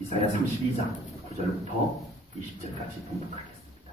이사야 32장 9절부터 20절까지 봉독하겠습니다.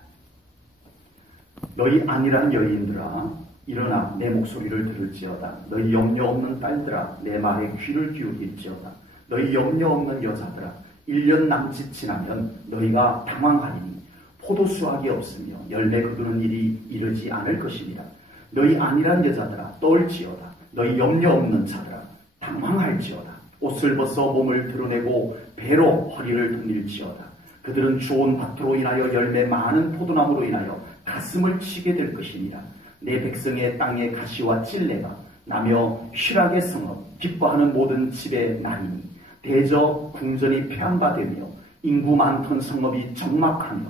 너희 안일한 여인들아 일어나 내 목소리를 들을지어다. 너희 염려 없는 딸들아 내 말에 귀를 기울일지어다. 너희 염려 없는 여자들아 1년 남짓 지나면 너희가 당황하리니 포도수확이 없으며 열매 거두는 일이 이르지 않을 것이니라. 너희 안일한 여자들아 떨지어다. 너희 염려 없는 자들아 당황할지어다. 옷을 벗어 몸을 드러내고 배로 허리를 돌릴지어다. 그들은 좋은 밭으로 인하여 열매 많은 포도나무로 인하여 가슴을 치게 될 것이니라. 내 백성의 땅에 가시와 찔레가 나며 희락의 성읍 기뻐하는 모든 집의 나이니 대저 궁전이 폐한바되며 인구 많던 성읍이 적막하며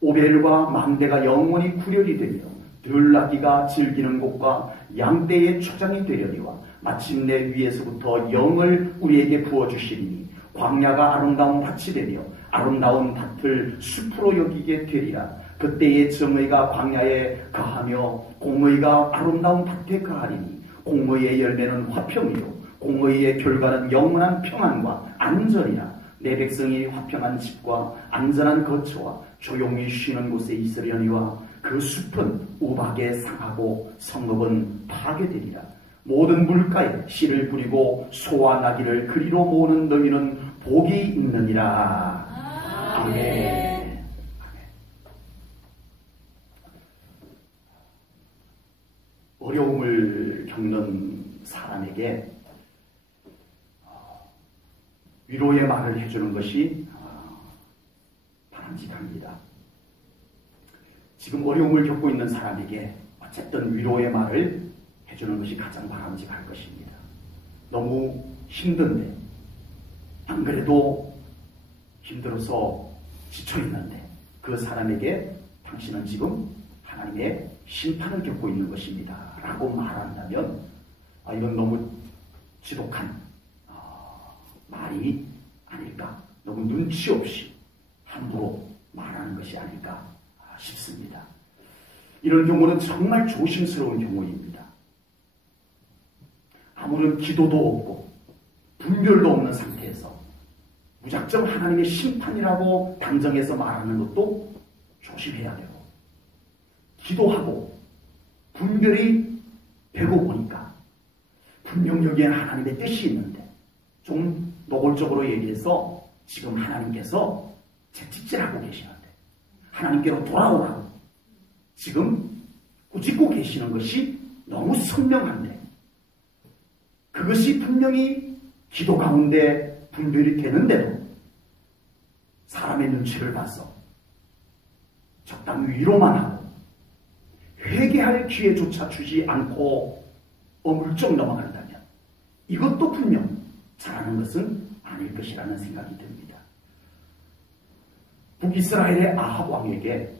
오벨과 망대가 영원히 구렬이 되며 들나귀가 즐기는 곳과 양떼의 초장이 되려니와 마침내 위에서부터 영을 우리에게 부어주시리니 광야가 아름다운 밭이 되며 아름다운 밭을 숲으로 여기게 되리라. 그때의 정의가 광야에 거하며 공의가 아름다운 밭에 거하리니 공의의 열매는 화평이요 공의의 결과는 영원한 평안과 안전이라. 내 백성이 화평한 집과 안전한 거처와 조용히 쉬는 곳에 있으려니와 그 숲은 우박에 상하고 성읍은 파괴되리라. 모든 물가에 씨를 뿌리고 소와 나귀를 그리로 모으는 너희는 복이 있느니라. 아멘. 어려움을 겪는 사람에게 위로의 말을 해주는 것이 바람직합니다. 지금 어려움을 겪고 있는 사람에게 어쨌든 위로의 말을 해주는 것이 가장 바람직할 것입니다. 너무 힘든데 안 그래도 힘들어서 지쳐있는데 그 사람에게 당신은 지금 하나님의 심판을 겪고 있는 것입니다 라고 말한다면 이건 너무 지독한 말이 아닐까, 너무 눈치 없이 함부로 말하는 것이 아닐까 싶습니다. 이런 경우는 정말 조심스러운 경우입니다. 아무런 기도도 없고 분별도 없는 상태에서 무작정 하나님의 심판이라고 단정해서 말하는 것도 조심해야 되고, 기도하고 분별이 되고 보니까 분명 여기에는 하나님의 뜻이 있는데, 좀 노골적으로 얘기해서 지금 하나님께서 채찍질하고 계시는데 하나님께로 돌아오라고 지금 꾸짖고 계시는 것이 너무 선명한데, 그것이 분명히 기도 가운데 분별이 되는데도 사람의 눈치를 봐서 적당히 위로만 하고 회개할 기회조차 주지 않고 어물쩍 넘어간다면 이것도 분명 잘하는 것은 아닐 것이라는 생각이 듭니다. 북이스라엘의 아합 왕에게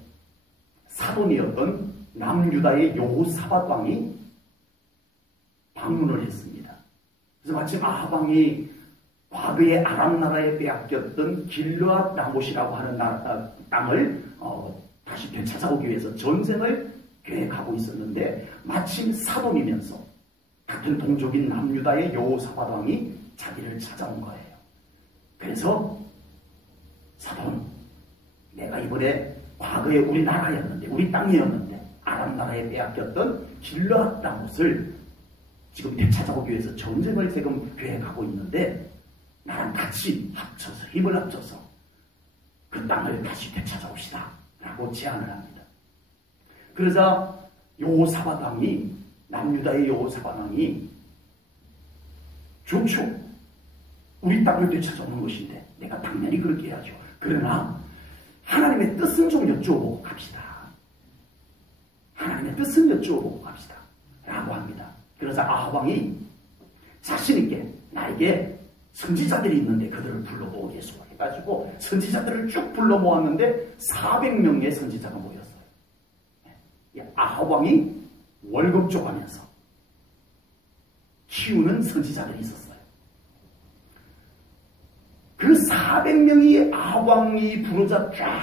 사돈이었던 남유다의 여호사밧 왕이 방문을 했습니다. 그래서 마침 아합 왕이 과거에 아람 나라에 빼앗겼던 길르앗 라못이라고 하는 땅을 다시 되찾아오기 위해서 전쟁을 계획하고 있었는데, 마침 사돈이면서 같은 동족인 남유다의 여호사밧 왕이 자기를 찾아온 거예요. 그래서 사돈, 내가 이번에 과거에 우리 나라였는데, 우리 땅이었는데 아람 나라에 빼앗겼던 길르앗 라못을 지금 되찾아오기 위해서 전쟁을 지금 계획하고 있는데 나랑 같이 합쳐서 힘을 합쳐서 그 땅을 다시 되찾아옵시다 라고 제안을 합니다. 그러자 여호사밧 왕이, 남유다의 여호사밧 왕이 좋죠, 우리 땅을 되찾아오는 것인데 내가 당연히 그렇게 해야죠. 그러나 하나님의 뜻은 좀 여쭤보고 갑시다. 하나님의 뜻은 여쭤보고 갑시다 라고 합니다. 그러자 아합 왕이 자신있게 나에게 선지자들이 있는데 그들을 불러 모으겠소 해가지고 선지자들을 쭉 불러 모았는데 400명의 선지자가 모였어요. 아합 왕이 월급 줘가면서 키우는 선지자들이 있었어요. 그 400명이 아합 왕이 부르자 쫙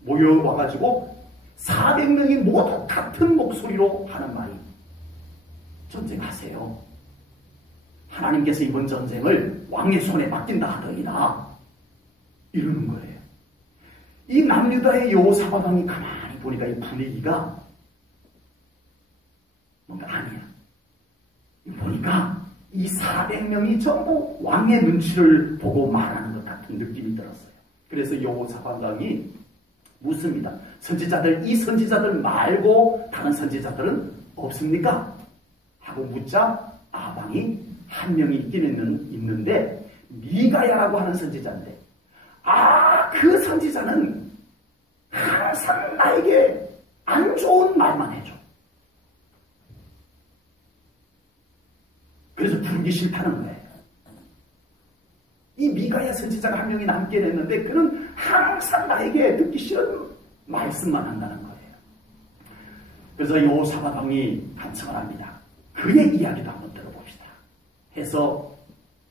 모여와가지고 400명이 모두 같은 목소리로 하는 말이, 전쟁하세요. 하나님께서 이번 전쟁을 왕의 손에 맡긴다 하더이다. 이러는 거예요. 이 남유다의 여호사밧 왕이 가만히 보니까 이 분위기가 뭔가 아니야. 보니까 이 400명이 전부 왕의 눈치를 보고 말하는 것 같은 느낌이 들었어요. 그래서 여호사밧 왕이 묻습니다. 이 선지자들 말고 다른 선지자들은 없습니까? 하고 묻자 아방이 한 명이 있는데 미가야라고 하는 선지자인데, 그 선지자는 항상 나에게 안 좋은 말만 해줘. 그래서 부르기 싫다는 거예요. 이 미가야 선지자가 한 명이 남게 됐는데 그는 항상 나에게 듣기 싫은 말씀만 한다는 거예요. 그래서 여호사밧 왕이 간청을 합니다. 그의 이야기도 한번 들어봅시다 해서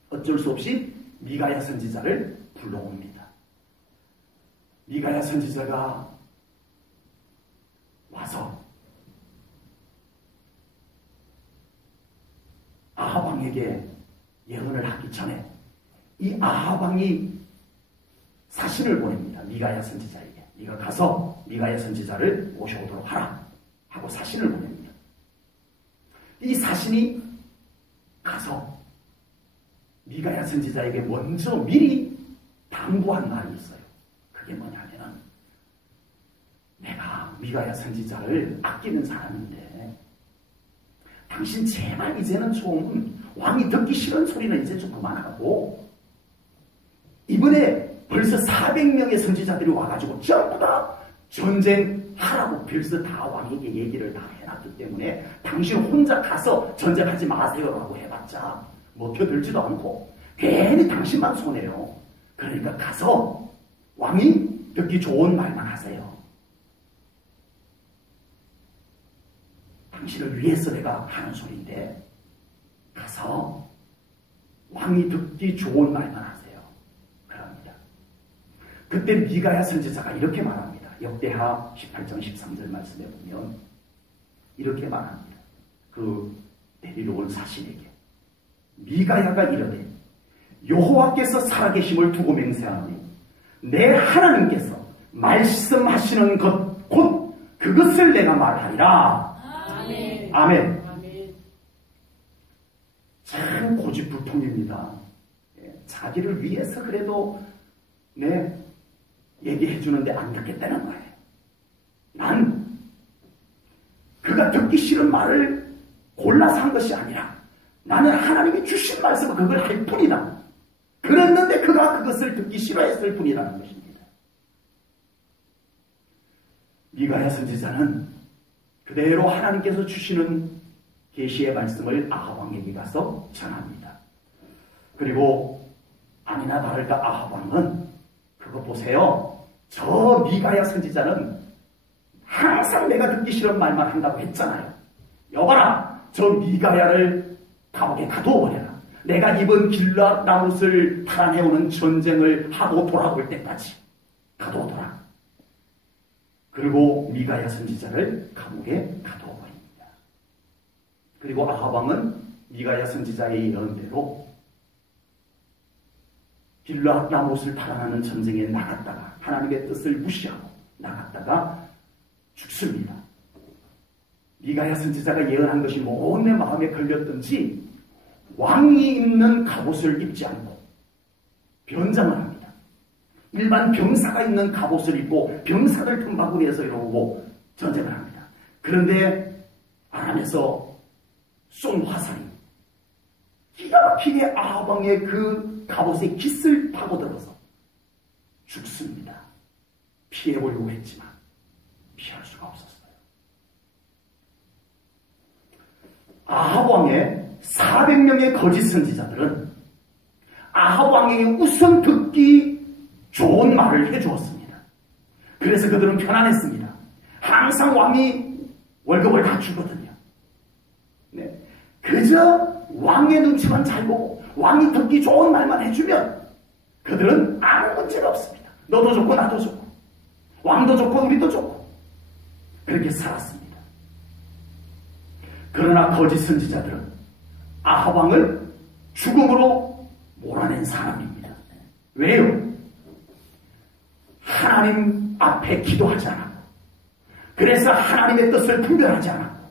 어쩔 수 없이 미가야 선지자를 불러옵니다. 미가야 선지자가 와서 아합 왕에게 예언을 하기 전에 이 아합 왕이 사신을 보냅니다. 미가야 선지자에게. 네가 가서 미가야 선지자를 모셔오도록 하라 하고 사신을 보냅니다. 이 사신이 가서 미가야 선지자에게 먼저 미리 당부한 말이 있어요. 그게 뭐냐면은, 내가 미가야 선지자를 아끼는 사람인데 당신 제발 이제는 좀 왕이 듣기 싫은 소리는 이제 좀 그만하고, 이번에 벌써 400명의 선지자들이 와가지고 전부 다 전쟁하라고 벌써 다 왕에게 얘기를 다 해놨기 때문에 당신 혼자 가서 전쟁하지 마세요라고 해봤자 먹혀들지도 않고 괜히 당신만 손해요. 그러니까 가서 왕이 듣기 좋은 말만 하세요. 당신을 위해서 내가 하는 소리인데 가서 왕이 듣기 좋은 말만 하세요. 그럽니다. 그때 미가야 선지자가 이렇게 말합니다. 역대하 18장 13절 말씀에 보면 이렇게 말합니다. 그 데리러 온 사신에게 미가야가 이르되, 여호와께서 살아계심을 두고 맹세하노니 내 하나님께서 말씀하시는 것 곧 그것을 내가 말하리라. 아멘. 아멘. 참 고집불통입니다. 자기를 위해서 그래도 얘기해 주는데 안 듣겠다는 거예요. 난 그가 듣기 싫은 말을 골라서 한 것이 아니라 나는 하나님이 주신 말씀을 그걸 할 뿐이다. 그랬는데 그가 그것을 듣기 싫어했을 뿐이라는 것입니다. 미가야 선지자는 그대로 하나님께서 주시는 계시의 말씀을 아합 왕에게 가서 전합니다. 그리고 아니나 다를까 아합 왕은 그거 보세요. 저 미가야 선지자는 항상 내가 듣기 싫은 말만 한다고 했잖아요. 여봐라, 저 미가야를 감옥에 가두어버려라. 내가 이번 길랏 라못을 탈환해오는 전쟁을 하고 돌아올 때까지 가두어둬라. 그리고 미가야 선지자를 감옥에 가두어버립니다. 그리고 아합 왕은 미가야 선지자의 예언대로 길랏 라못을 탈환하는 전쟁에 나갔다가 하나님의 뜻을 무시하고 나갔다가 죽습니다. 미가야 선지자가 예언한 것이 온 내 마음에 걸렸던지 왕이 입는 갑옷을 입지 않고 변장을 합니다. 일반 병사가 입는 갑옷을 입고 병사들 틈바구니에서 이러고 전쟁을 합니다. 그런데 아람에서 쏜 화살이 기가 막히게 아합 왕의 그 갑옷의 깃을 파고들어서 죽습니다. 피해보려고 했지만 피할 수가 없었어요. 아합 왕의 400명의 거짓 선지자들은 아합 왕에게 우선 듣기 좋은 말을 해주었습니다. 그래서 그들은 편안했습니다. 항상 왕이 월급을 다 주거든요. 그저 왕의 눈치만 잘 보고 왕이 듣기 좋은 말만 해주면 그들은 아무 문제가 없습니다. 너도 좋고 나도 좋고 왕도 좋고 우리도 좋고 그렇게 살았습니다. 그러나 거짓 선지자들은 아합 왕을 죽음으로 몰아낸 사람입니다. 왜요? 하나님 앞에 기도하지 않았고, 그래서 하나님의 뜻을 분별하지 않았고,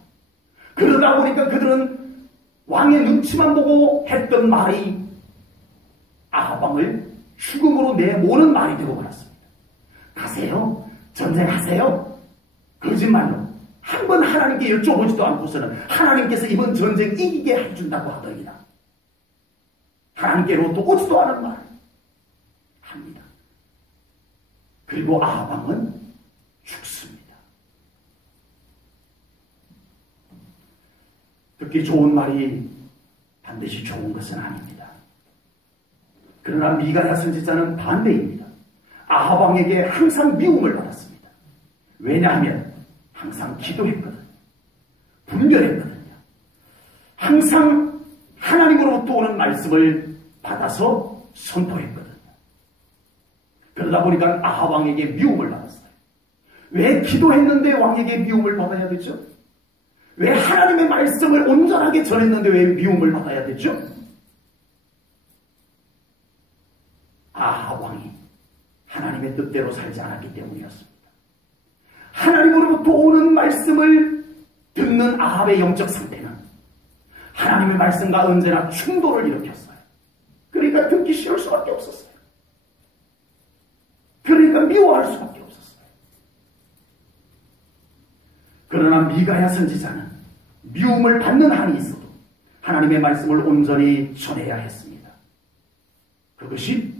그러다 보니까 그들은 왕의 눈치만 보고 했던 말이 아합 왕을 죽음으로 내모는 말이 되고 말았습니다. 가세요. 전쟁하세요. 거짓말로 한 번 하나님께 여쭤보지도 않고서는 하나님께서 이번 전쟁 이기게 해준다고 하더니라 하나님께로부터 오지도 않은 말을 합니다. 그리고 아합 왕은 죽습니다. 듣기 좋은 말이 반드시 좋은 것은 아닙니다. 그러나 미가야 선지자는 반대입니다. 아합 왕에게 항상 미움을 받았습니다. 왜냐하면 항상 기도했거든요. 분별했거든요. 항상 하나님으로부터 오는 말씀을 받아서 선포했거든요. 그러다 보니까 아합 왕에게 미움을 받았어요. 왜 기도했는데 왕에게 미움을 받아야 되죠? 왜 하나님의 말씀을 온전하게 전했는데 왜 미움을 받아야 되죠? 아합 왕이 하나님의 뜻대로 살지 않았기 때문이었습니다. 하나님으로부터 오는 말씀을 듣는 아합의 영적 상태는 하나님의 말씀과 언제나 충돌을 일으켰어요. 그러니까 듣기 싫을 수밖에 없었어요. 그러니까 미워할 수밖에 없었어요. 그러나 미가야 선지자는 미움을 받는 한이 있어도 하나님의 말씀을 온전히 전해야 했습니다. 그것이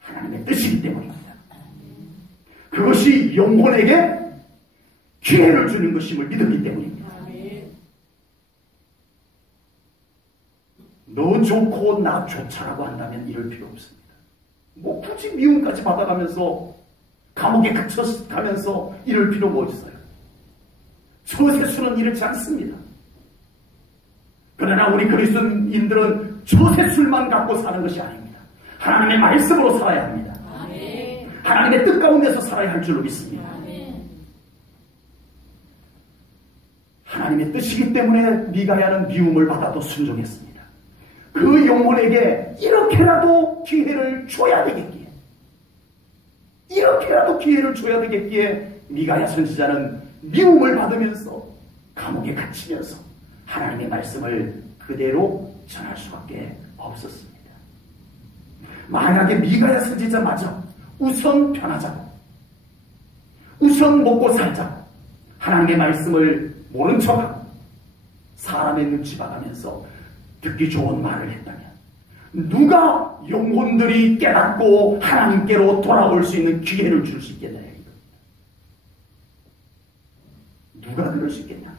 하나님의 뜻이기 때문입니다. 그것이 영혼에게 기회를 주는 것임을 믿었기 때문입니다. 너 좋고 나 좋자라고 한다면 이럴 필요 없습니다. 뭐 굳이 미움까지 받아가면서 감옥에 갇혀가면서 이럴 필요 뭐 있어요. 저세술은 이렇지 않습니다. 그러나 우리 그리스도인들은 저세술만 갖고 사는 것이 아닙니다. 하나님의 말씀으로 살아야 합니다. 하나님의 뜻 가운데서 살아야 할 줄로 믿습니다. 하나님의 뜻이기 때문에 미가야는 미움을 받아도 순종했습니다. 그 영혼에게 이렇게라도 기회를 줘야 되겠기에, 이렇게라도 기회를 줘야 되겠기에 미가야 선지자는 미움을 받으면서 감옥에 갇히면서 하나님의 말씀을 그대로 전할 수밖에 없었습니다. 만약에 미가야 선지자마저 우선 편하자고, 우선 먹고 살자고 하나님의 말씀을 모른 척하고 사람의 눈치 봐가면서 듣기 좋은 말을 했다면 누가 영혼들이 깨닫고 하나님께로 돌아올 수 있는 기회를 줄 수 있겠냐 이겁니다. 누가 그럴 수 있겠냐.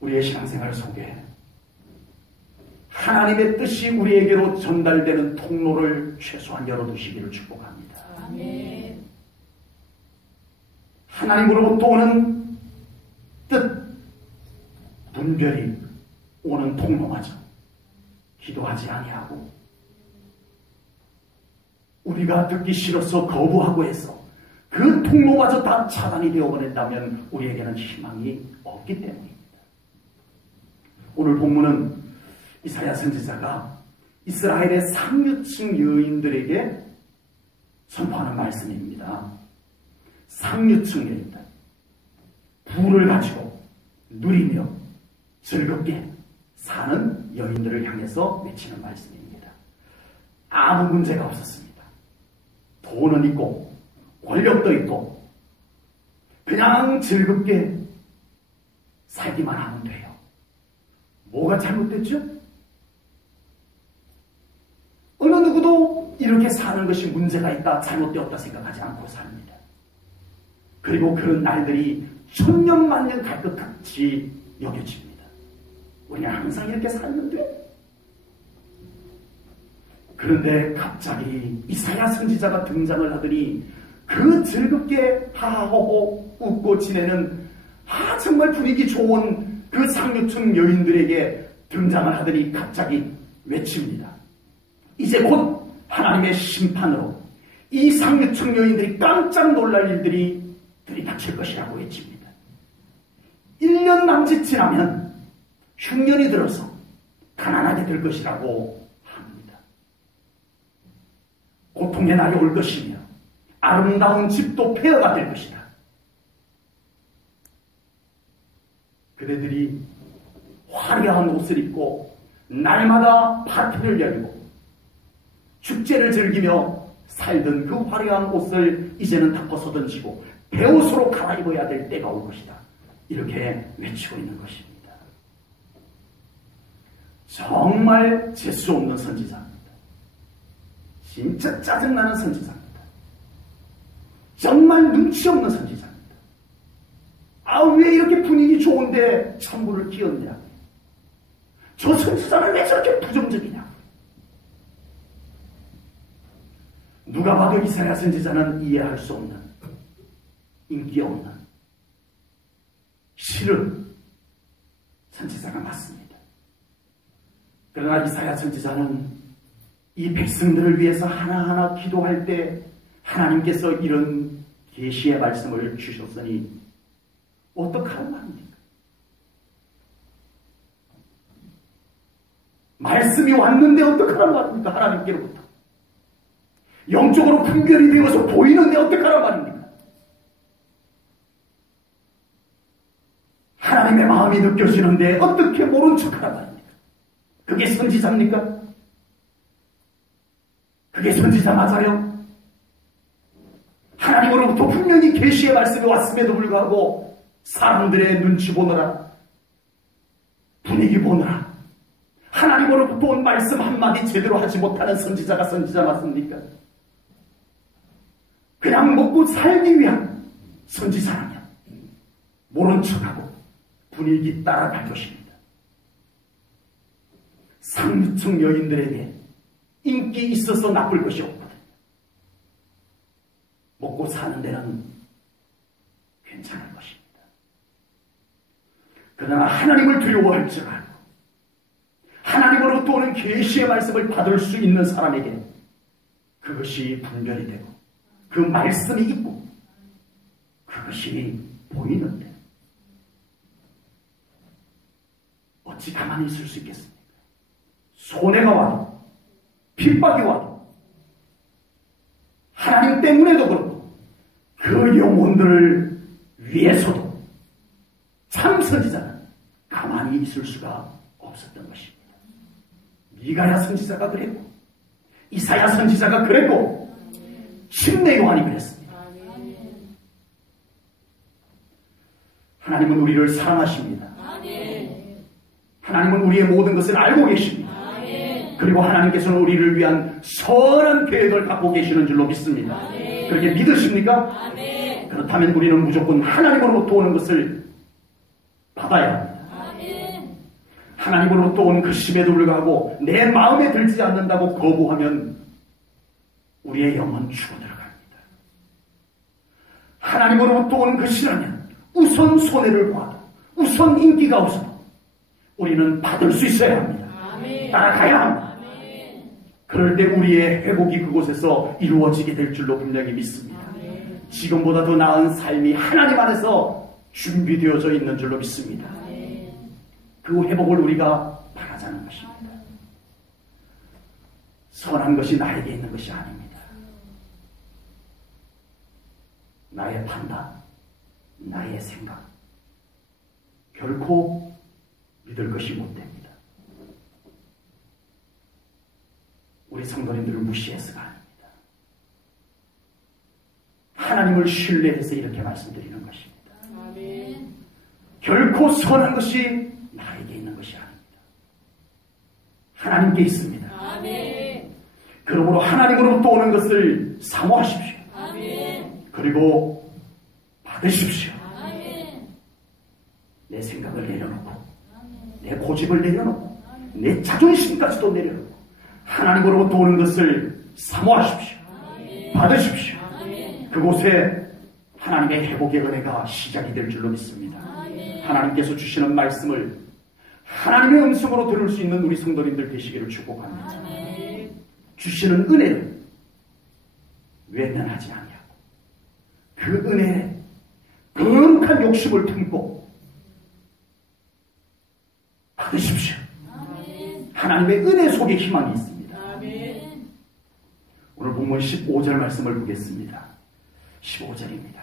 우리의 신앙생활 속에 하나님의 뜻이 우리에게로 전달되는 통로를 최소한 열어두시기를 축복합니다. 아멘. 하나님으로부터 오는 뜻, 분별이 오는 통로마저 기도하지 아니하고 우리가 듣기 싫어서 거부하고 해서 그 통로마저 다 차단이 되어버린다면 우리에게는 희망이 없기 때문입니다. 오늘 본문은 이사야 선지자가 이스라엘의 상류층 여인들에게 선포하는 말씀입니다. 상류층 여인들, 부를 가지고 누리며 즐겁게 사는 여인들을 향해서 외치는 말씀입니다. 아무 문제가 없었습니다. 돈은 있고 권력도 있고 그냥 즐겁게 살기만 하면 돼요. 뭐가 잘못됐죠? 어느 누구도 이렇게 사는 것이 문제가 있다, 잘못되었다 생각하지 않고 삽니다. 그리고 그런 날들이 천년만년 갈 것 같이 여겨집니다. 우리는 항상 이렇게 살는데, 그런데 갑자기 이사야 선지자가 등장을 하더니 그 즐겁게 하하호호 웃고 지내는 정말 분위기 좋은 그 상류층 여인들에게 등장을 하더니 갑자기 외칩니다. 이제 곧 하나님의 심판으로 이 상류층 여인들이 깜짝 놀랄 일들이 들이닥칠 것이라고 외칩니다. 1년 남짓 지나면 흉년이 들어서 가난하게 될 것이라고 합니다. 고통의 날이 올 것이며 아름다운 집도 폐허가 될 것이다. 그대들이 화려한 옷을 입고 날마다 파티를 열고 축제를 즐기며 살던 그 화려한 옷을 이제는 다 벗어던지고 배옷으로 갈아입어야 될 때가 올 것이다. 이렇게 외치고 있는 것입니다. 정말 재수 없는 선지자입니다. 진짜 짜증나는 선지자입니다. 정말 눈치 없는 선지자입니다. 왜 이렇게 분위기 좋은데 찬물을 끼얹냐? 저 선지자는 왜 저렇게 부정적이냐? 누가 봐도 이사야 선지자는 이해할 수 없는, 인기 없는, 싫은 선지자가 맞습니다. 그러나 이사야 선지자는 이 백성들을 위해서 하나하나 기도할 때 하나님께서 이런 계시의 말씀을 주셨으니 어떡하란 말입니까? 말씀이 왔는데 어떡하란 말입니까? 하나님께로부터. 영적으로 분별이 되어서 보이는데 어떡하란 말입니까? 하나님의 마음이 느껴지는데 어떻게 모른 척하란 말입니까? 그게 선지자입니까? 그게 선지자 맞아요? 하나님으로부터 분명히 계시의 말씀이 왔음에도 불구하고 사람들의 눈치 보느라, 분위기 보느라 하나님으로부터 온 말씀 한마디 제대로 하지 못하는 선지자가 선지자 맞습니까? 그냥 먹고 살기 위한 선지자라면 모른 척하고 분위기 따라갈 것입니다. 상류층 여인들에게 인기 있어서 나쁠 것이 없거든요. 먹고 사는 데는 괜찮을 것입니다. 그러나 하나님을 두려워할 줄 알고 하나님으로부터 오는 계시의 말씀을 받을 수 있는 사람에게 그것이 분별이 되고 그 말씀이 있고 그것이 보이는데 어찌 가만히 있을 수 있겠습니까? 손해가 와도 핍박이 와도 하나님 때문에도 그렇고 그 영혼들을 위해서도 참 선지자는 가만히 있을 수가 없었던 것입니다. 미가야 선지자가 그랬고 이사야 선지자가 그랬고 침례 요한이 그랬습니다. 하나님은 우리를 사랑하십니다. 하나님은 우리의 모든 것을 알고 계십니다. 그리고 하나님께서는 우리를 위한 선한 계획을 갖고 계시는 줄로 믿습니다. 그렇게 믿으십니까? 그렇다면 우리는 무조건 하나님으로부터 오는 것을 받아야 합니다. 하나님으로부터 온 그 심에도 불구하고 내 마음에 들지 않는다고 거부하면 우리의 영은 죽어들어갑니다. 하나님으로부터 오는 그 신하면 우선 손해를 보아도 우선 인기가 없어도 우리는 받을 수 있어야 합니다. 따라가야 합니다. 그럴 때 우리의 회복이 그곳에서 이루어지게 될 줄로 분명히 믿습니다. 지금보다 더 나은 삶이 하나님 안에서 준비되어져 있는 줄로 믿습니다. 그 회복을 우리가 바라자는 것입니다. 선한 것이 나에게 있는 것이 아닙니다. 나의 판단, 나의 생각 결코 믿을 것이 못 됩니다. 우리 성도님들을 무시해서가 아닙니다. 하나님을 신뢰해서 이렇게 말씀드리는 것입니다. 결코 선한 것이 나에게 있는 것이 아닙니다. 하나님께 있습니다. 그러므로 하나님으로부터 오는 것을 사모하십시오. 그리고 받으십시오. 내 생각을 내려놓고 내 고집을 내려놓고 내 자존심까지도 내려놓고 하나님으로부터 오는 것을 사모하십시오. 받으십시오. 그곳에 하나님의 회복의 은혜가 시작이 될 줄로 믿습니다. 하나님께서 주시는 말씀을 하나님의 음성으로 들을 수 있는 우리 성도님들 되시기를 축복합니다. 주시는 은혜를 외면하지 않냐고 그 은혜에 거룩한 욕심을 품고 받으십시오. 하나님의 은혜 속에 희망이 있습니다. 오늘 본문 15절 말씀을 보겠습니다. 15절입니다.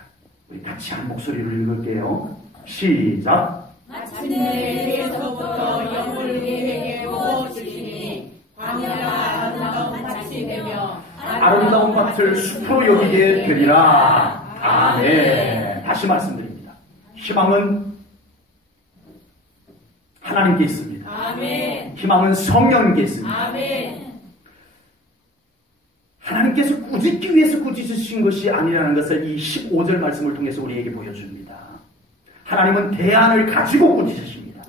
우리 같이 한 목소리로 읽을게요. 시작. 마침내 위에서부터 영을 우리에게 부어주시니 광야가 아름다운 밭이 되며 아름다운 밭을 숲으로 여기게 되리라. 아멘. 다시 말씀드립니다. 희망은 하나님께 있습니다. 아멘. 희망은 성령님께 있습니다. 아멘. 하나님께서 꾸짖기 위해서 꾸짖으신 것이 아니라는 것을 이 15절 말씀을 통해서 우리에게 보여줍니다. 하나님은 대안을 가지고 꾸짖으십니다.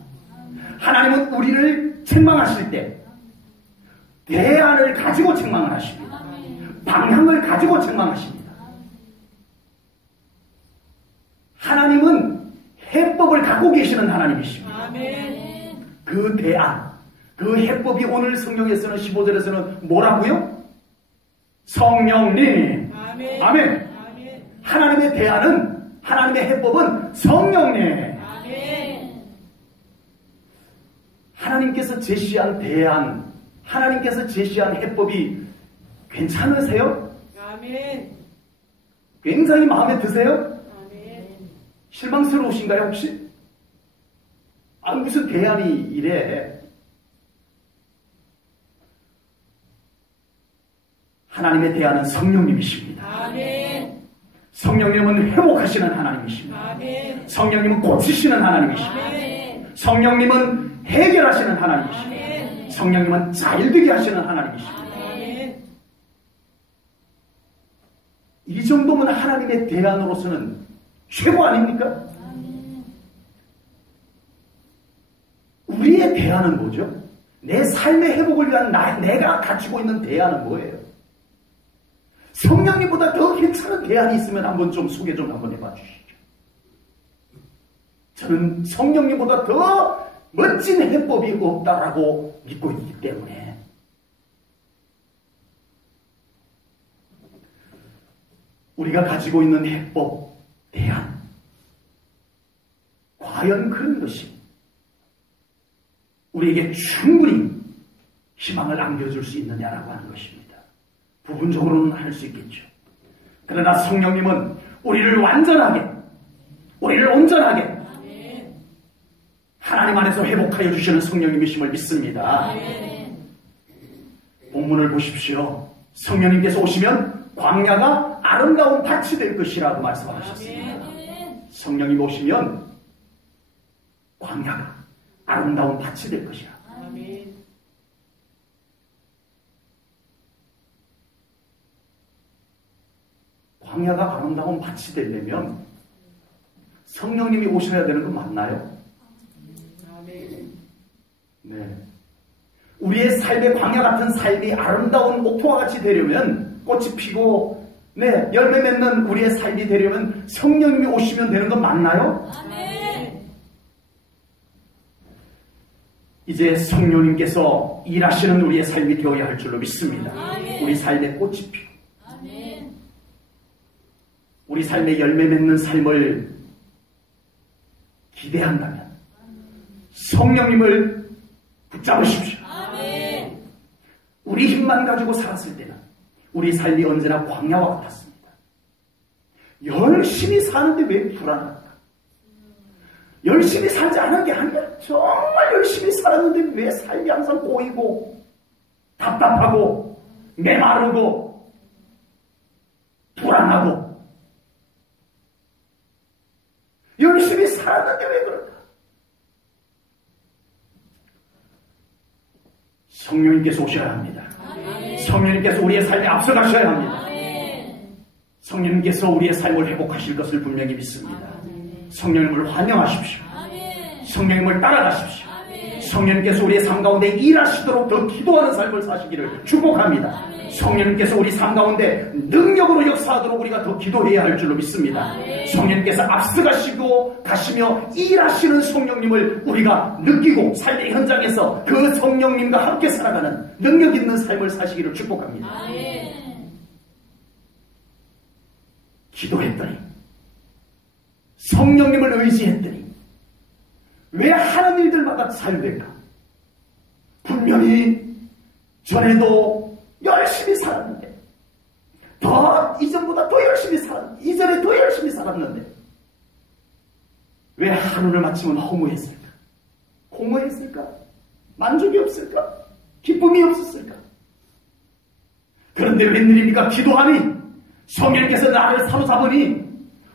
하나님은 우리를 책망하실 때 대안을 가지고 책망을 하십니다. 방향을 가지고 책망하십니다. 하나님은 해법을 갖고 계시는 하나님이십니다. 그 대안, 그 해법이 오늘 성경에서는 15절에서는 뭐라고요? 성령님. 아멘. 아멘. 하나님의 대안은, 하나님의 해법은 성령님. 아멘. 하나님께서 제시한 대안, 하나님께서 제시한 해법이 괜찮으세요? 아멘. 굉장히 마음에 드세요? 아멘. 실망스러우신가요 혹시? 아, 무슨 대안이 이래? 하나님의 대안은 성령님이십니다. 아멘. 성령님은 회복하시는 하나님이십니다. 아멘. 성령님은 고치시는 하나님이십니다. 아멘. 성령님은 해결하시는 하나님이십니다. 아멘. 성령님은 잘되게 하시는 하나님이십니다. 아멘. 이 정도면 하나님의 대안으로서는 최고 아닙니까? 아멘. 우리의 대안은 뭐죠? 내 삶의 회복을 위한 내가 가지고 있는 대안은 뭐예요? 성령님보다 더 괜찮은 대안이 있으면 한번 좀 소개 좀 한번 해봐 주시죠. 저는 성령님보다 더 멋진 해법이 없다라고 믿고 있기 때문에 우리가 가지고 있는 해법, 대안 과연 그런 것이 우리에게 충분히 희망을 안겨줄 수 있느냐라고 하는 것입니다. 부분적으로는 할 수 있겠죠. 그러나 성령님은 우리를 완전하게, 우리를 온전하게 하나님 안에서 회복하여 주시는 성령님이심을 믿습니다. 본문을 보십시오. 성령님께서 오시면 광야가 아름다운 밭이 될 것이라고 말씀하셨습니다. 성령님 오시면 광야가 아름다운 밭이 될 것이라. 광야가 아름다운 밭이 되려면 성령님이 오셔야 되는 건 맞나요? 네. 우리의 삶의 광야 같은 삶이 아름다운 옥토와 같이 되려면, 꽃이 피고 네, 열매 맺는 우리의 삶이 되려면 성령님이 오시면 되는 건 맞나요? 아멘. 이제 성령님께서 일하시는 우리의 삶이 되어야 할 줄로 믿습니다. 아멘. 우리 삶의 꽃이 피고 우리 삶의 열매 맺는 삶을 기대한다면 성령님을 붙잡으십시오. 아멘. 우리 힘만 가지고 살았을 때는 우리 삶이 언제나 광야와 같았습니다. 열심히 사는데 왜 불안할까? 열심히 살지 않은 게 아니라 정말 열심히 살았는데 왜 삶이 항상 꼬이고 답답하고 메마르고 불안하고 열심히 살았는데 왜 그럴까? 성령님께서 오셔야 합니다. 아멘. 성령님께서 우리의 삶에 앞서가셔야 합니다. 아멘. 성령님께서 우리의 삶을 회복하실 것을 분명히 믿습니다. 아멘. 성령님을 환영하십시오. 아멘. 성령님을 따라가십시오. 아멘. 성령님께서 우리의 삶 가운데 일하시도록 더 기도하는 삶을 사시기를 축복합니다. 아멘. 성령님께서 우리 삶 가운데 능력으로 역사하도록 우리가 더 기도해야 할 줄로 믿습니다. 아멘. 성령님께서 앞서가시고 가시며 일하시는 성령님을 우리가 느끼고 삶의 현장에서 그 성령님과 함께 살아가는 능력 있는 삶을 사시기를 축복합니다. 아멘. 기도했더니 성령님을 의지했더니 왜 하는 일들마다 잘 될까? 분명히 전에도 열심히 살았는데, 이전보다 더 열심히 이전에 더 열심히 살았는데, 왜 하루를 마치면 허무했을까? 공허했을까? 만족이 없을까? 기쁨이 없었을까? 그런데 웬일입니까? 기도하니 성령께서 나를 사로잡으니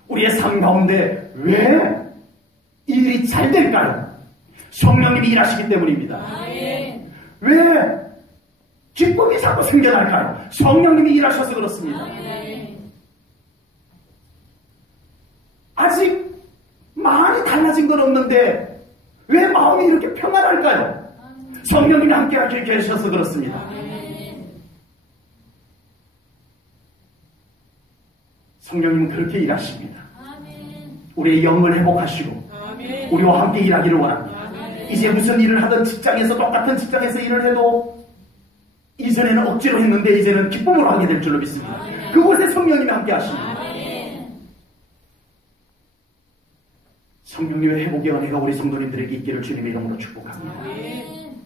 우리의 삶 가운데 왜 일이 잘 될까요? 성령님이 일하시기 때문입니다. 아멘. 왜 기쁨이 자꾸 생겨날까요? 성령님이 일하셔서 그렇습니다. 아멘. 아직 많이 달라진 건 없는데 왜 마음이 이렇게 평안할까요? 성령님이 함께 계셔서 그렇습니다. 아멘. 성령님은 그렇게 일하십니다. 아멘. 우리의 영을 회복하시고 아멘. 우리와 함께 일하기를 원합니다. 아멘. 이제 무슨 일을 하든 직장에서 똑같은 직장에서 일을 해도 이전에는 억지로 했는데 이제는 기쁨으로 하게 될 줄로 믿습니다. 그곳에 성령님이 함께 하십니다. 아멘. 성령님의 회복의 은혜가 우리 성도님들에게 있기를 주님의 이름으로 축복합니다. 아멘.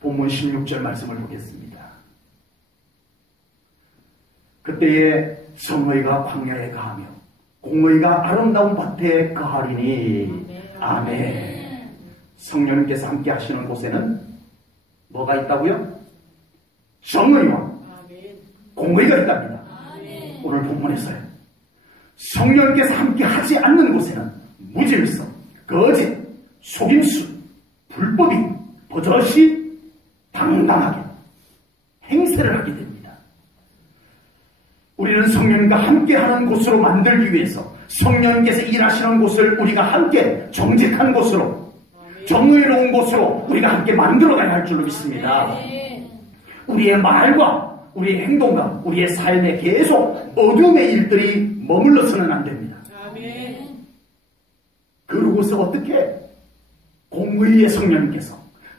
본문 16절 말씀을 보겠습니다. 그때에 정의가 광야에 가하며 공의가 아름다운 밭에 거하리니. 아멘. 성령님께서 함께 하시는 곳에는 뭐가 있다고요? 정의와 아멘. 공의가 있답니다. 아멘. 오늘 본문에서요. 성령님께서 함께 하지 않는 곳에는 무질서, 거짓, 속임수, 불법이 버젓이 당당하게 행세를 하게 됩니다. 우리는 성령님과 함께하는 곳으로 만들기 위해서 성령님께서 일하시는 곳을 우리가 함께 정직한 곳으로, 정의로운 곳으로 우리가 함께 만들어가야 할 줄로 믿습니다. 아멘. 우리의 말과 우리의 행동과 우리의 삶에 계속 어둠의 일들이 머물러서는 안 됩니다. 아멘. 그러고서 어떻게 공의의 성령님께서,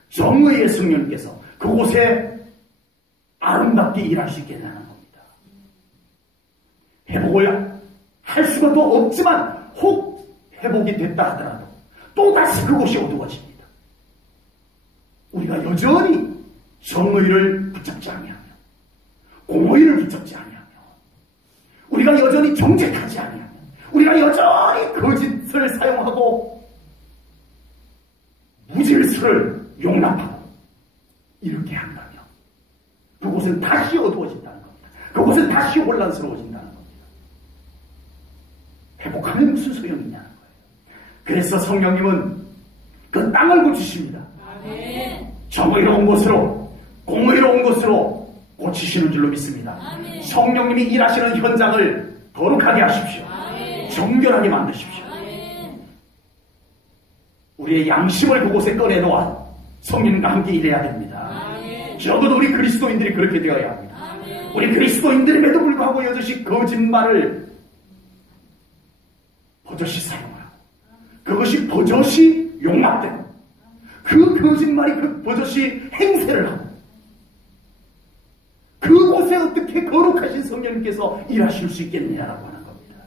정의의 성령님께서 그곳에 아름답게 일할 수 있게 되는 겁니다. 회복을 할 수가 더 없지만 혹 회복이 됐다 하더라도 또다시 그곳이 어두워집니다. 우리가 여전히 정의를 붙잡지 아니하며 공의를 붙잡지 아니하며 우리가 여전히 정직하지 아니하며 우리가 여전히 거짓을 사용하고 무질서를 용납하고 이렇게 한다면 그곳은 다시 어두워진다는 겁니다. 그곳은 다시 혼란스러워진다는 겁니다. 회복하면 무슨 소용이 있냐는 거예요. 그래서 성령님은 그 땅을 고치십니다. 아멘. 정의로운 곳으로, 공의로운 곳으로 고치시는 줄로 믿습니다. 아멘. 성령님이 일하시는 현장을 거룩하게 하십시오. 아멘. 정결하게 만드십시오. 아멘. 우리의 양심을 그곳에 꺼내놓아 성령님과 함께 일해야 됩니다. 아멘. 적어도 우리 그리스도인들이 그렇게 되어야 합니다. 아멘. 우리 그리스도인들임에도 불구하고 여전히 거짓말을 버젓이 사용하고 그것이 버젓이 용납되고 그 거짓말이 그 버젓이 행세를 하고 그곳에 어떻게 거룩하신 성령님께서 일하실 수 있겠느냐라고 하는 겁니다.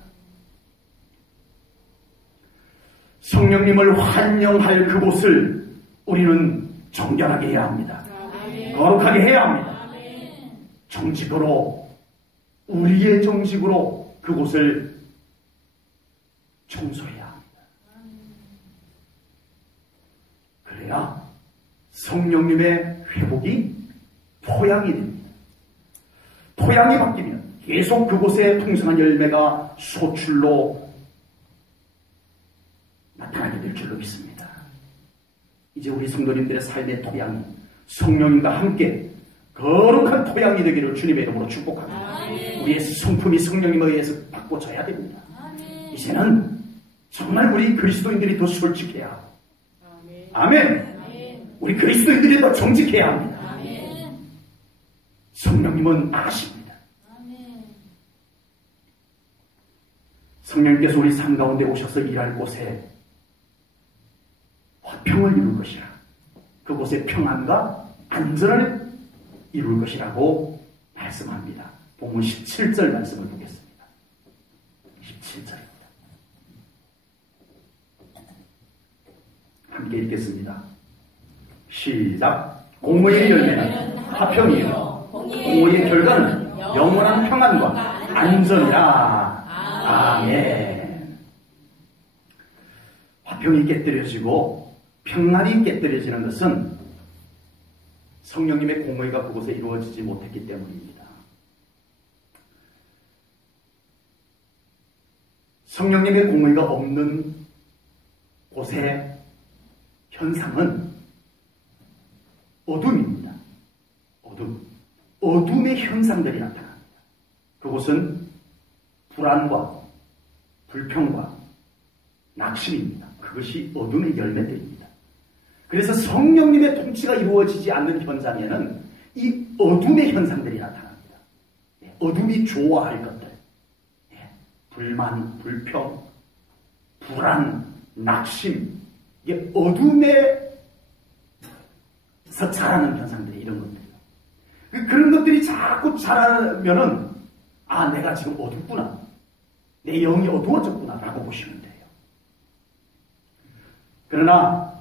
성령님을 환영할 그곳을 우리는 정결하게 해야 합니다. 아멘. 거룩하게 해야 합니다. 아멘. 정직으로 우리의 정직으로 그곳을 청소해야 합니다. 그래야 성령님의 회복이 토양이 됩니다. 토양이 바뀌면 계속 그곳에 풍성한 열매가 소출로 나타나게 될 줄로 믿습니다. 이제 우리 성도님들의 삶의 토양이 성령님과 함께 거룩한 토양이 되기를 주님의 이름으로 축복합니다. 아멘. 우리의 성품이 성령님에 의해서 바꿔져야 됩니다. 아멘. 이제는 정말 우리 그리스도인들이 더 솔직해야 하고 아멘. 아멘. 우리 그리스도인들이 더 정직해야 합니다. 아멘. 성령님은 아십니다. 아멘. 성령님께서 우리 삶 가운데 오셔서 일할 곳에 화평을 이룰 것이라. 그곳에 평안과 안전을 이룰 것이라고 말씀합니다. 본문 17절 말씀을 보겠습니다. 17절입니다. 함께 읽겠습니다. 시작. 공의의 열매는 화평이요 공의의 결과는 영원한 평안과 안전이라. 아멘. 화평이 깨뜨려지고 평안이 깨뜨려지는 것은 성령님의 공의가 그곳에 이루어지지 못했기 때문입니다. 성령님의 공의가 없는 곳의 현상은 어둠입니다. 어둠의 현상들이 나타납니다. 그곳은 불안과 불평과 낙심입니다. 그것이 어둠의 열매들입니다. 그래서 성령님의 통치가 이루어지지 않는 현장에는 이 어둠의 현상들이 나타납니다. 어둠이 좋아할 것들, 불만, 불평, 불안, 낙심, 이게 어둠에서 자라는 현상들이 이런 것들이에요. 그런 것들이 자꾸 자라면은 아, 내가 지금 어둡구나, 내 영이 어두워졌구나 라고 보시면 돼요. 그러나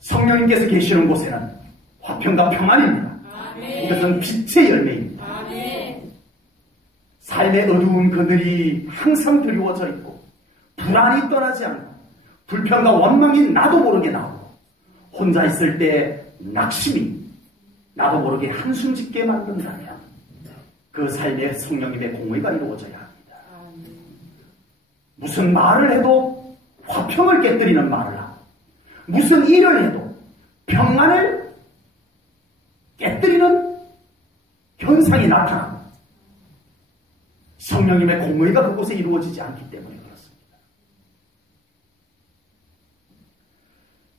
성령님께서 계시는 곳에는 화평과 평안입니다. 이것은 빛의 열매입니다. 삶의 어두운 그늘이 항상 드리워져 있고 불안이 떠나지 않고 불평과 원망이 나도 모르게 나오고 혼자 있을 때 낙심이 나도 모르게 한숨 짓게 만든다면 그 삶에 성령님의 공의가 이루어져야 합니다. 무슨 말을 해도 화평을 깨뜨리는 말을 하고 무슨 일을 해도 평안을 깨뜨리는 현상이 나타나고 성령님의 공의가 그곳에 이루어지지 않기 때문에 그렇습니다.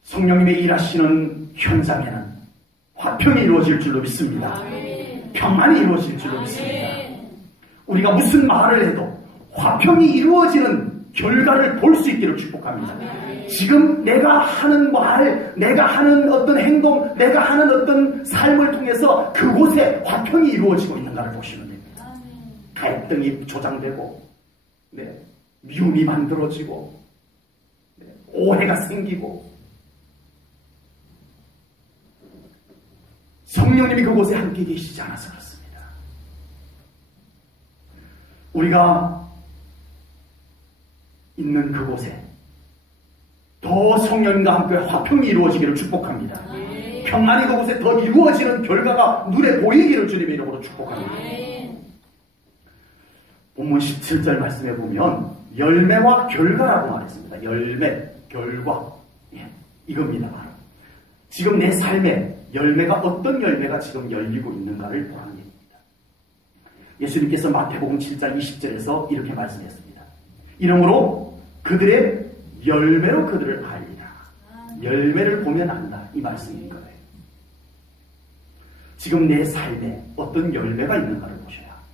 성령님의 일하시는 현장에는 화평이 이루어질 줄로 믿습니다. 평안이 이루어질 줄로 믿습니다. 우리가 무슨 말을 해도 화평이 이루어지는 결과를 볼 수 있기를 축복합니다. 지금 내가 하는 말, 내가 하는 어떤 행동, 내가 하는 어떤 삶을 통해서 그곳에 화평이 이루어지고 있는가를 보시면 됩니다. 갈등이 조장되고 미움이 만들어지고 오해가 생기고 성령님이 그곳에 함께 계시지 않아서 그렇습니다. 우리가 있는 그곳에 더 성령님과 함께 화평이 이루어지기를 축복합니다. 평안이 그곳에 더 이루어지는 결과가 눈에 보이기를 주님의 이름으로 축복합니다. 본문 17절 말씀해 보면 열매와 결과라고 말했습니다. 열매, 결과, 이겁니다. 바로 지금 내 삶에 열매가 어떤 열매가 지금 열리고 있는가를 보라는 얘기입니다. 예수님께서 마태복음 7장 20절에서 이렇게 말씀했습니다. 이러므로 그들의 열매로 그들을 알리라. 열매를 보면 안다, 이 말씀인 거예요. 지금 내 삶에 어떤 열매가 있는가를 보셔야 합니다.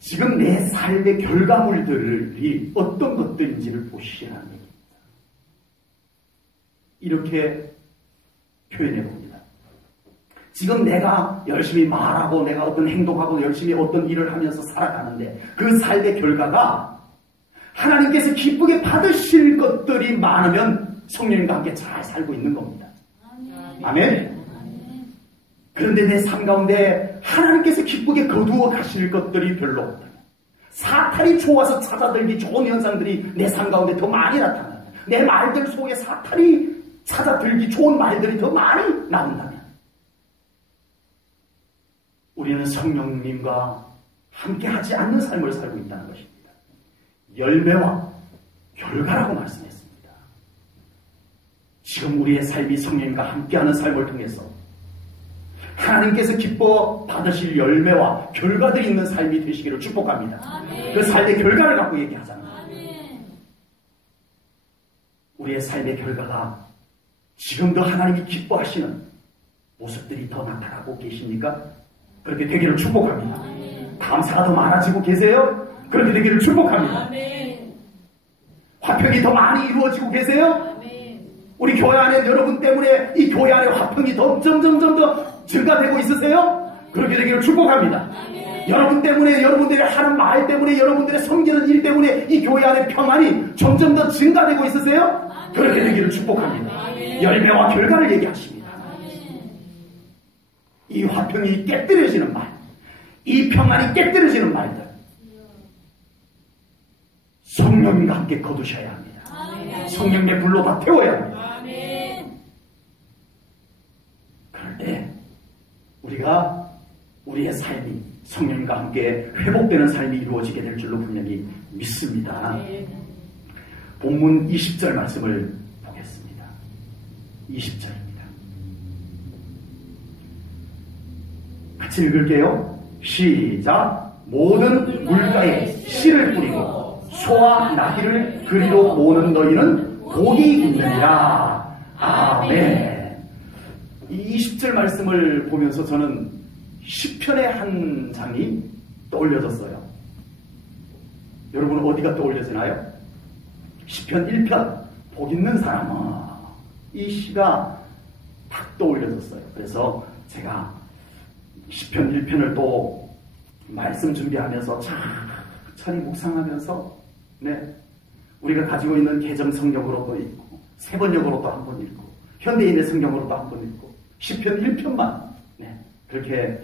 지금 내 삶의 결과물들이 어떤 것들인지를 보시라는 얘기입니다. 이렇게 표현해 봅니다. 지금 내가 열심히 말하고 내가 어떤 행동하고 열심히 어떤 일을 하면서 살아가는데 그 삶의 결과가 하나님께서 기쁘게 받으실 것들이 많으면 성령님과 함께 잘 살고 있는 겁니다. 아멘. 그런데 내 삶 가운데 하나님께서 기쁘게 거두어 가실 것들이 별로 없다면 사탄이 좋아서 찾아들기 좋은 현상들이 내 삶 가운데 더 많이 나타나요. 내 말들 속에 사탄이 찾아들기 좋은 말들이 더 많이 나온다면 우리는 성령님과 함께 하지 않는 삶을 살고 있다는 것입니다. 열매와 결과라고 말씀했습니다. 지금 우리의 삶이 성령님과 함께하는 삶을 통해서 하나님께서 기뻐 받으실 열매와 결과들이 있는 삶이 되시기를 축복합니다. 아멘. 그 삶의 결과를 갖고 얘기하잖아요. 아멘. 우리의 삶의 결과가 지금도 하나님이 기뻐하시는 모습들이 더 나타나고 계십니까? 그렇게 되기를 축복합니다. 아멘. 감사가 더 많아지고 계세요? 그렇게 되기를 축복합니다. 아멘. 화평이 더 많이 이루어지고 계세요? 아멘. 우리 교회 안에 여러분 때문에 이 교회 안에 화평이 더 점점 더 증가되고 있으세요? 그렇게 되기를 축복합니다. 아멘. 여러분 때문에, 여러분들이 하는 말 때문에, 여러분들의 섬기는 일 때문에 이 교회 안에 평안이 점점 더 증가되고 있으세요? 그렇게 되기를 축복합니다. 열매와 결과를 얘기하십니다. 이 화평이 깨뜨려지는 말, 이 평안이 깨뜨려지는 말들, 성령님과 함께 거두셔야 합니다. 성령의 불로 다 태워야 합니다. 그럴 때 우리가 우리의 삶이 성령과 함께 회복되는 삶이 이루어지게 될 줄로 분명히 믿습니다. 본문 20절 말씀을 보겠습니다. 20절입니다. 같이 읽을게요. 시작. 모든 물가에 씨를 뿌리고 소와 나귀를 그리로 모는 너희는 복이 있느니라. 아멘. 이 20절 말씀을 보면서 저는 시편의 한 장이 떠올려졌어요. 여러분은 어디가 떠올려지나요? 시편 1편 복 있는 사람은, 이 시가 딱 떠올려졌어요. 그래서 제가 시편 1편을 또 말씀 준비하면서 천천히 묵상하면서, 우리가 가지고 있는 개정 성경으로도 읽고 세번역으로도 한 번 읽고 현대인의 성경으로도 한 번 읽고 시편 1편만 그렇게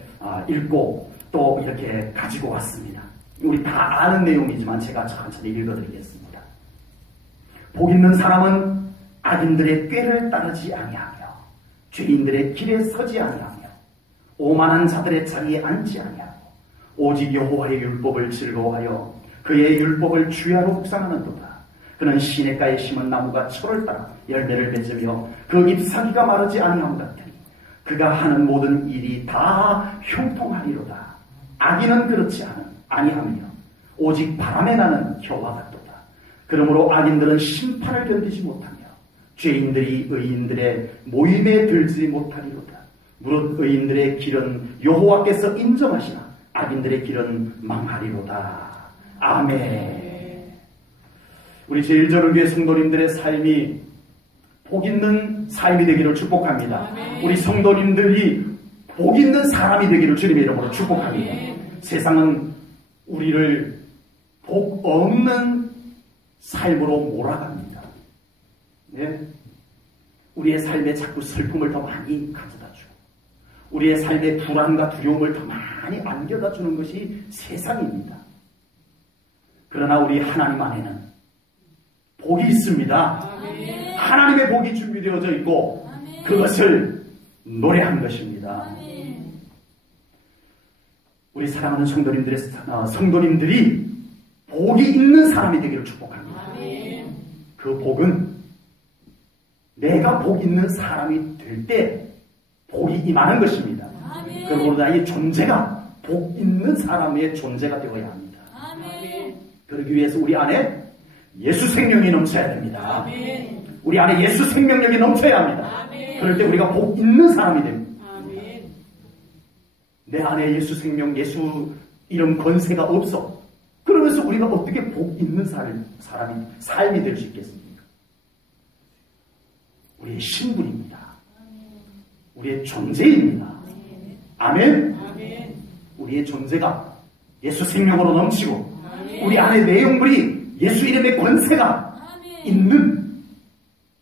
읽고 또 이렇게 가지고 왔습니다. 우리 다 아는 내용이지만 제가 천천히 읽어드리겠습니다. 복 있는 사람은 악인들의 꾀를 따르지 아니하며 죄인들의 길에 서지 아니하며 오만한 자들의 자리에 앉지 아니하고 오직 여호와의 율법을 즐거워하여 그의 율법을 주야로 묵상하는도다. 그는 시냇가에 심은 나무가 철을 따라 열매를 맺으며 그 잎사귀가 마르지 아니함 같으니 그가 하는 모든 일이 다 형통하리로다. 악인은 그렇지 아니하며 오직 바람에 나는 겨와 같도다. 그러므로 악인들은 심판을 견디지 못하며 죄인들이 의인들의 모임에 들지 못하리로다. 무릇 의인들의 길은 여호와께서 인정하시나 악인들의 길은 망하리로다. 아멘. 우리 제1전원교회 성도님들의 삶이 복 있는 삶이 되기를 축복합니다. 우리 성도님들이 복 있는 사람이 되기를 주님의 이름으로 축복합니다. 세상은 우리를 복 없는 삶으로 몰아갑니다. 우리의 삶에 자꾸 슬픔을 더 많이 가져다 주고 우리의 삶에 불안과 두려움을 더 많이 안겨다 주는 것이 세상입니다. 그러나 우리 하나님 안에는 복이 있습니다. 하나님의 복이 준비되어져 있고 그것을 노래한 것입니다. 우리 사랑하는 성도님들이 복이 있는 사람이 되기를 축복합니다. 그 복은 내가 복 있는 사람이 될 때 복이 임하는 것입니다. 그리고 나의 존재가 복 있는 사람의 존재가 되어야 합니다. 그러기 위해서 우리 안에 예수 생명이 넘쳐야 됩니다. 우리 안에 예수 생명력이 넘쳐야 합니다. 그럴 때 우리가 복 있는 사람이 됩니다. 내 안에 예수 생명, 예수 이런 권세가 없어. 그러면서 우리가 어떻게 복 있는 삶이 될 수 있겠습니까? 우리의 신분입니다. 우리의 존재입니다. 아멘. 우리의 존재가 예수 생명으로 넘치고 우리 안에 내용물이 예수 이름의 권세가 있는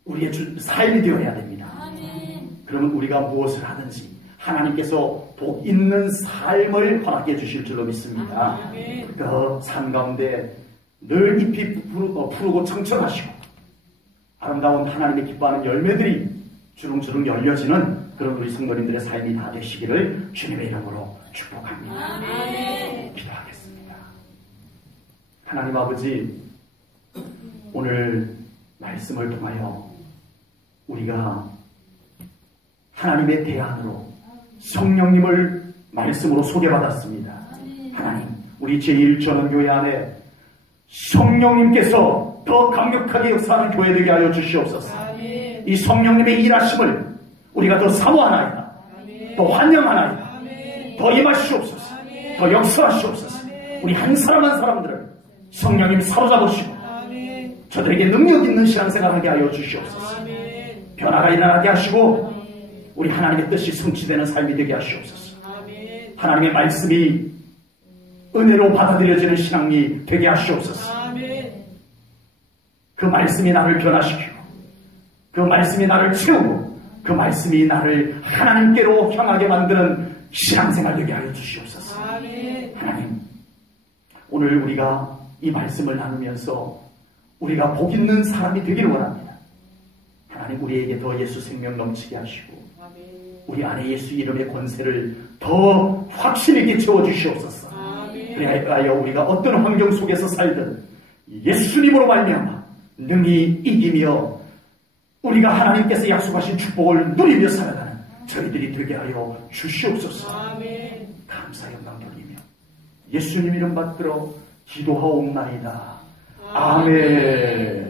우리의 삶이 되어야 됩니다. 그러면 우리가 무엇을 하든지 하나님께서 복 있는 삶을 허락해 주실 줄로 믿습니다. 그 삶 가운데 늘 잎이 푸르고 청청하시고 아름다운 하나님의 기뻐하는 열매들이 주렁주렁 열려지는 그런 우리 성도님들의 삶이 다 되시기를 주님의 이름으로 축복합니다. 기도하겠습니다. 하나님 아버지, 오늘 말씀을 통하여 우리가 하나님의 대안으로 성령님을 말씀으로 소개받았습니다. 하나님, 우리 제1전원교회 안에 성령님께서 더 강력하게 역사하는 교회 되게 하여 주시옵소서. 이 성령님의 일하심을 우리가 더 사모하나이다. 더 환영하나이다. 더 임하시옵소서. 더 역사하시옵소서. 우리 한 사람 한 사람들을 성령님 사로잡으시고 저들에게 능력 있는 신앙생활하게 하여 주시옵소서. 변화가 일어나게 하시고 우리 하나님의 뜻이 성취되는 삶이 되게 하시옵소서. 하나님의 말씀이 은혜로 받아들여지는 신앙이 되게 하시옵소서. 아멘. 그 말씀이 나를 변화시키고 그 말씀이 나를 채우고 그 말씀이 나를 하나님께로 향하게 만드는 신앙생활 되게 하여 주시옵소서. 아멘. 하나님, 오늘 우리가 이 말씀을 나누면서 우리가 복 있는 사람이 되기를 원합니다. 하나님, 우리에게 더 예수 생명 넘치게 하시고 아멘. 우리 안에 예수 이름의 권세를 더 확실하게 채워주시옵소서. 아멘. 그래야 우리가 어떤 환경 속에서 살든 예수님으로 말미암아 능히 이기며 우리가 하나님께서 약속하신 축복을 누리며 살아가는 저희들이 되게 하여 주시옵소서. 아멘. 감사 영광 돌리며 예수님 이름 받들어 기도하옵나이다. 아멘.